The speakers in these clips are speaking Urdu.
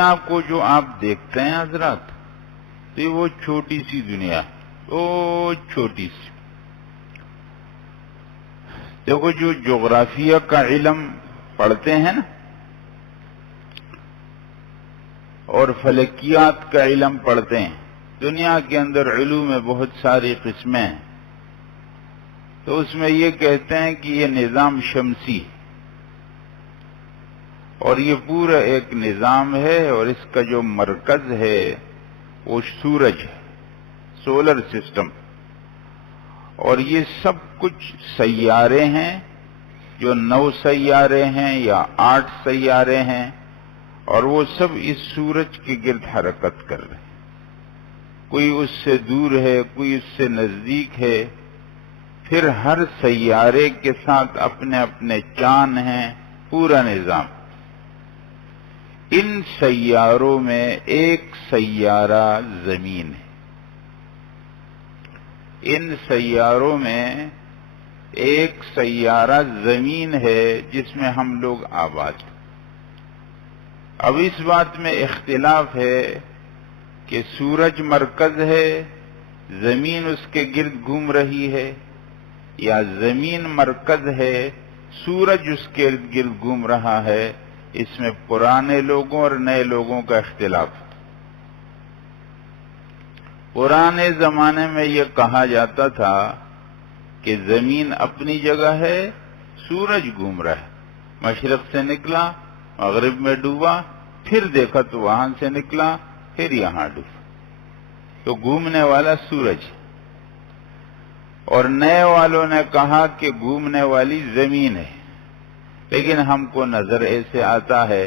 دنیا کو جو آپ دیکھتے ہیں حضرات، تو وہ چھوٹی سی دنیا، وہ چھوٹی سی. دیکھو جو جغرافیہ کا علم پڑھتے ہیں نا اور فلکیات کا علم پڑھتے ہیں، دنیا کے اندر علوم میں بہت ساری قسمیں ہیں، تو اس میں یہ کہتے ہیں کہ یہ نظام شمسی اور یہ پورا ایک نظام ہے، اور اس کا جو مرکز ہے وہ سورج ہے، سولر سسٹم. اور یہ سب کچھ سیارے ہیں، جو 9 سیارے ہیں یا 8 سیارے ہیں، اور وہ سب اس سورج کے گرد حرکت کر رہے ہیں. کوئی اس سے دور ہے، کوئی اس سے نزدیک ہے. پھر ہر سیارے کے ساتھ اپنے اپنے چاند ہیں، پورا نظام. ان سیاروں میں ایک سیارہ زمین ہے. ان سیاروں میں ایک سیارہ زمین ہے جس میں ہم لوگ آباد ہیں. اب اس بات میں اختلاف ہے کہ سورج مرکز ہے، زمین اس کے گرد گھوم رہی ہے، یا زمین مرکز ہے، سورج اس کے ارد گرد گھوم رہا ہے. اس میں پرانے لوگوں اور نئے لوگوں کا اختلاف. پرانے زمانے میں یہ کہا جاتا تھا کہ زمین اپنی جگہ ہے، سورج گھوم رہا ہے، مشرق سے نکلا، مغرب میں ڈوبا، پھر دیکھا تو وہاں سے نکلا، پھر یہاں ڈوبا، تو گھومنے والا سورج. اور نئے والوں نے کہا کہ گھومنے والی زمین ہے. لیکن ہم کو نظر ایسے آتا ہے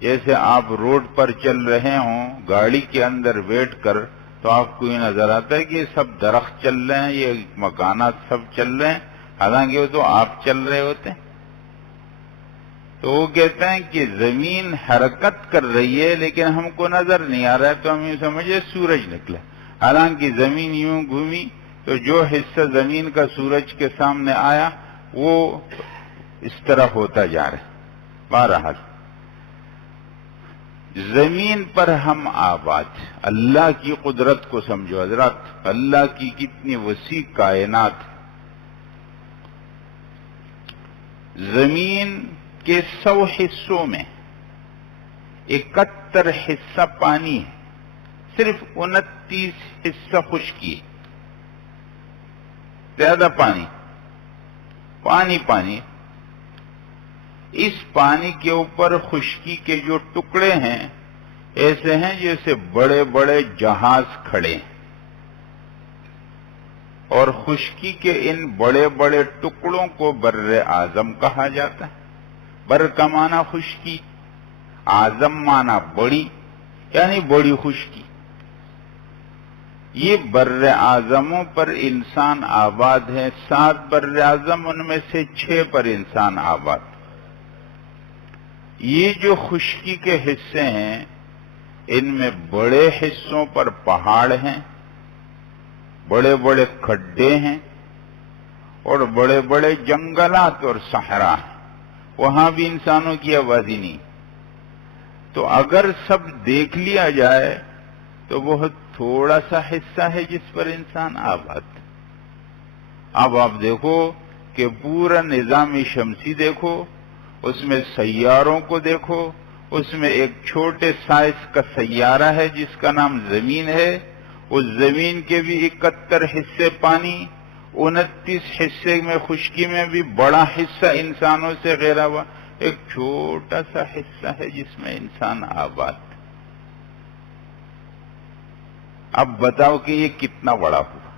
جیسے آپ روڈ پر چل رہے ہوں گاڑی کے اندر بیٹھ کر، تو آپ کو یہ نظر آتا ہے کہ یہ سب درخت چل رہے ہیں، یہ مکانات سب چل رہے ہیں، حالانکہ وہ تو آپ چل رہے ہوتے ہیں. تو وہ کہتے ہیں کہ زمین حرکت کر رہی ہے لیکن ہم کو نظر نہیں آ رہا ہے، تو ہم یوں سمجھے سورج نکلا، حالانکہ زمین یوں گھومی تو جو حصہ زمین کا سورج کے سامنے آیا وہ اس طرح ہوتا جا رہا ہے. بہرحال زمین پر ہم آباد. اللہ کی قدرت کو سمجھو حضرات، اللہ کی کتنی وسیع کائنات. زمین کے 100 حصوں میں 71 حصہ پانی ہے، صرف 29 حصہ خشکی. زیادہ پانی پانی. اس پانی کے اوپر خشکی کے جو ٹکڑے ہیں ایسے ہیں جیسے بڑے بڑے جہاز کھڑے ہیں. اور خشکی کے ان بڑے بڑے ٹکڑوں کو بر اعظم کہا جاتا ہے. بر کا معنی خشکی، اعظم معنی بڑی، یعنی بڑی خشکی. یہ بر اعظموں پر انسان آباد ہے. 7 بر اعظم، ان میں سے 6 پر انسان آباد. یہ جو خشکی کے حصے ہیں ان میں بڑے حصوں پر پہاڑ ہیں، بڑے بڑے کھڈے ہیں، اور بڑے بڑے جنگلات اور صحرا ہیں. وہاں بھی انسانوں کی آبادی نہیں. تو اگر سب دیکھ لیا جائے تو بہت تھوڑا سا حصہ ہے جس پر انسان آباد. اب آپ دیکھو کہ پورا نظام شمسی دیکھو، اس میں سیاروں کو دیکھو، اس میں ایک چھوٹے سائز کا سیارہ ہے جس کا نام زمین ہے. اس زمین کے بھی 71 حصے پانی، 29 حصے میں خشکی میں بھی بڑا حصہ انسانوں سے گھرا ہوا، ایک چھوٹا سا حصہ ہے جس میں انسان آباد. اب بتاؤ کہ یہ کتنا بڑا ہوا؟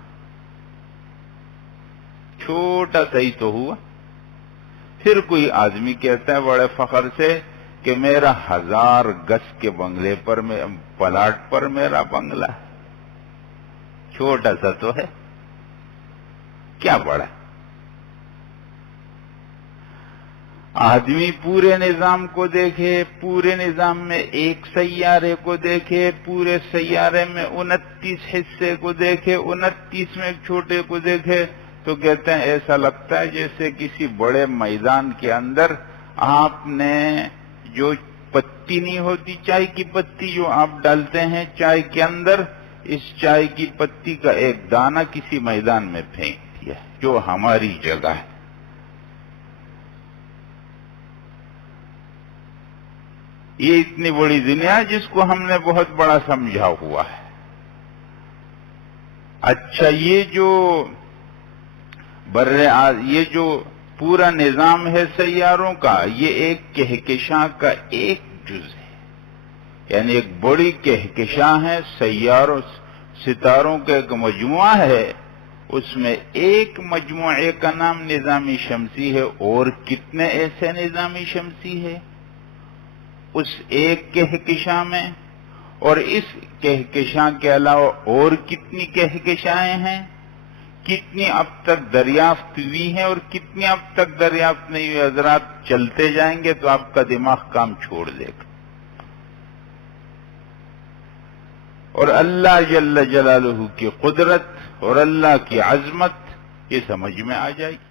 چھوٹا سا ہی تو ہوا. پھر کوئی آدمی کہتا ہے بڑے فخر سے کہ میرا 1000 گز کے بنگلے پر پلاٹ پر میرا بنگلہ ہے. چھوٹا سا تو ہے، کیا بڑا؟ آدمی پورے نظام کو دیکھے، پورے نظام میں ایک سیارے کو دیکھے، پورے سیارے میں 29 حصے کو دیکھے، 29 میں ایک چھوٹے کو دیکھے، تو کہتے ہیں ایسا لگتا ہے جیسے کسی بڑے میدان کے اندر آپ نے جو پتی نہیں ہوتی چائے کی پتی جو آپ ڈالتے ہیں چائے کے اندر، اس چائے کی پتی کا ایک دانہ کسی میدان میں پھینک دیا جو ہماری جگہ ہے۔ یہ اتنی بڑی دنیا ہے جس کو ہم نے بہت بڑا سمجھا ہوا ہے۔ اچھا، یہ جو پورا نظام ہے سیاروں کا، یہ ایک کہکشاں کا ایک جز ہے، یعنی ایک بڑی کہکشاں ہے، ستاروں کا ایک مجموعہ ہے، اس میں ایک مجموعے کا نام نظام شمسی ہے، اور کتنے ایسے نظام شمسی ہے اس ایک کہکشاں میں، اور اس کہکشاں کے علاوہ اور کتنی کہکشائیں ہیں، کتنی اب تک دریافت ہوئی ہیں اور کتنی اب تک دریافت نہیں ہوئی۔ حضرات چلتے جائیں گے تو آپ کا دماغ کام چھوڑ دے گا، اور اللہ جل جلالہ کی قدرت اور اللہ کی عظمت یہ سمجھ میں آ جائے گی۔